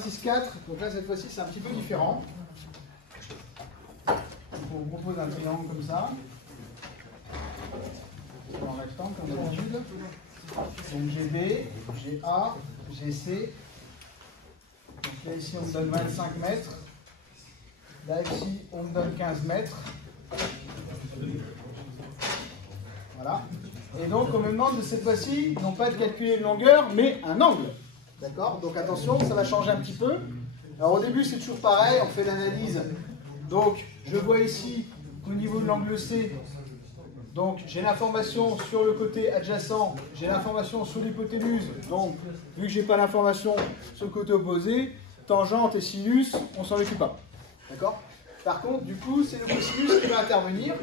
l'exercice 4. Donc là, cette fois-ci, c'est un petit peu différent. Donc, on vous propose un triangle comme ça. En rectangle, comme d'habitude. Donc j'ai B, j'ai A, j'ai C. Donc là, ici, on me donne 25 mètres. Là, ici, on me donne 15 mètres. Voilà. Et donc, on me demande de cette fois-ci, non pas de calculer une longueur, mais un angle. D'accord? Donc, attention, ça va changer un petit peu. Alors, au début, c'est toujours pareil, on fait l'analyse. Donc, je vois ici qu'au niveau de l'angle C, donc j'ai l'information sur le côté adjacent, j'ai l'information sur l'hypoténuse. Donc, vu que je n'ai pas l'information sur le côté opposé, tangente et sinus, on s'en occupe pas. D'accord? Par contre, du coup, c'est le cosinus qui va intervenir.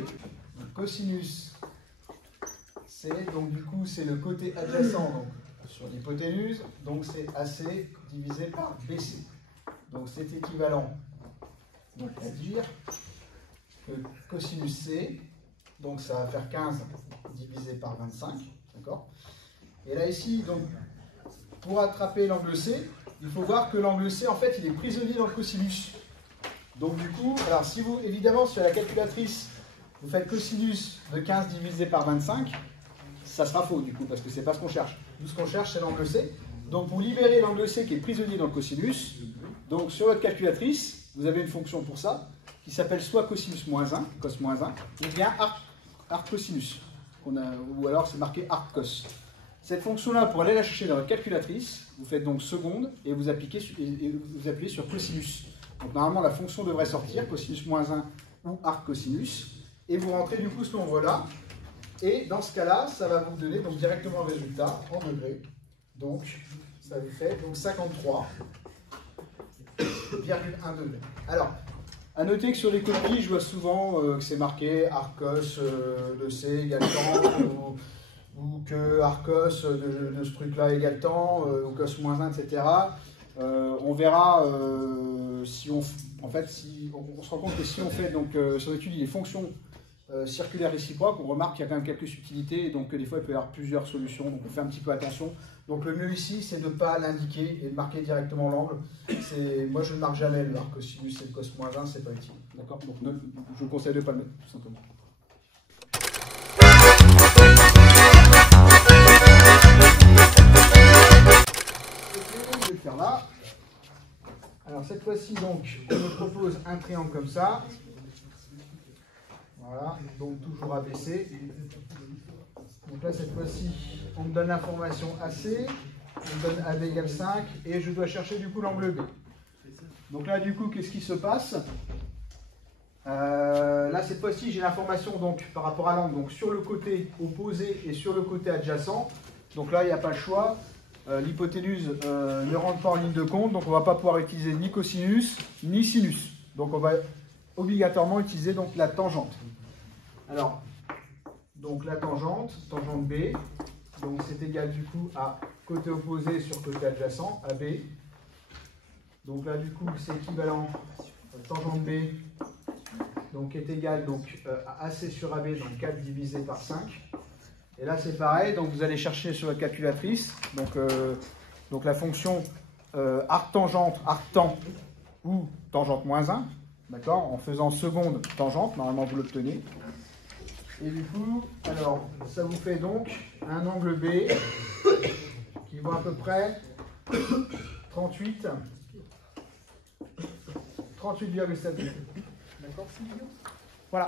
Cosinus, c'est donc du coup c'est le côté adjacent donc, sur l'hypoténuse, donc c'est AC divisé par BC. Donc c'est équivalent donc, à dire que cosinus C, donc ça va faire 15 divisé par 25, d'accord? Et là ici, donc pour attraper l'angle C, il faut voir que l'angle C en fait il est prisonnier dans le cosinus. Donc du coup, alors si vous, évidemment sur la calculatrice, vous faites cosinus de 15 divisé par 25, ça sera faux du coup, parce que c'est pas ce qu'on cherche. Nous ce qu'on cherche c'est l'angle C. Donc pour libérer l'angle C qui est prisonnier dans le cosinus, donc sur votre calculatrice, vous avez une fonction pour ça, qui s'appelle soit cosinus moins 1, cos moins 1, ou bien arc cosinus, ou alors c'est marqué arc cos. Cette fonction-là, pour aller la chercher dans votre calculatrice, vous faites donc seconde et vous appuyez sur cosinus. Donc normalement la fonction devrait sortir, cosinus moins 1 ou arc cosinus, et vous rentrez du coup ce nombre-là, et dans ce cas-là, ça va vous donner donc, directement le résultat en degrés. Donc ça vous fait donc 53,1 degrés. Alors, à noter que sur les copies, je vois souvent que c'est marqué arcos de C égale tant, ou que arcos de ce truc-là égale tant, ou cos moins 1, etc. On verra si on se rend compte que si on fait donc si on étudie les fonctions circulaires réciproques, on remarque qu'il y a quand même quelques subtilités et donc des fois il peut y avoir plusieurs solutions, donc on fait un petit peu attention. Donc le mieux ici c'est de ne pas l'indiquer et de marquer directement l'angle. Moi je ne marque jamais le arc cosinus et le cos moins 1, c'est pas utile. D'accord? Donc je vous conseille de ne pas le mettre tout simplement. Je vais le faire là. Alors cette fois-ci donc on me propose un triangle comme ça. Voilà, donc toujours ABC. Donc là cette fois-ci on me donne l'information AC, on me donne AB égale 5 et je dois chercher du coup l'angle B. Donc là du coup qu'est-ce qui se passe? Là cette fois-ci j'ai l'information donc par rapport à l'angle donc sur le côté opposé et sur le côté adjacent. Donc là il n'y a pas le choix. L'hypoténuse ne rentre pas en ligne de compte, donc on ne va pas pouvoir utiliser ni cosinus ni sinus. Donc on va obligatoirement utiliser donc la tangente. Alors, donc la tangente B, donc c'est égal du coup à côté opposé sur côté adjacent, AB. Donc là du coup c'est équivalent tangente B, donc est égal donc, à AC sur AB, donc 4 divisé par 5. Et là c'est pareil, donc vous allez chercher sur la calculatrice, donc la fonction arc-tangente, arc-tan ou tangente moins 1, d'accord, en faisant seconde tangente, normalement vous l'obtenez. Et du coup, alors ça vous fait donc un angle B qui vaut à peu près 38,7 degrés. D'accord? Voilà.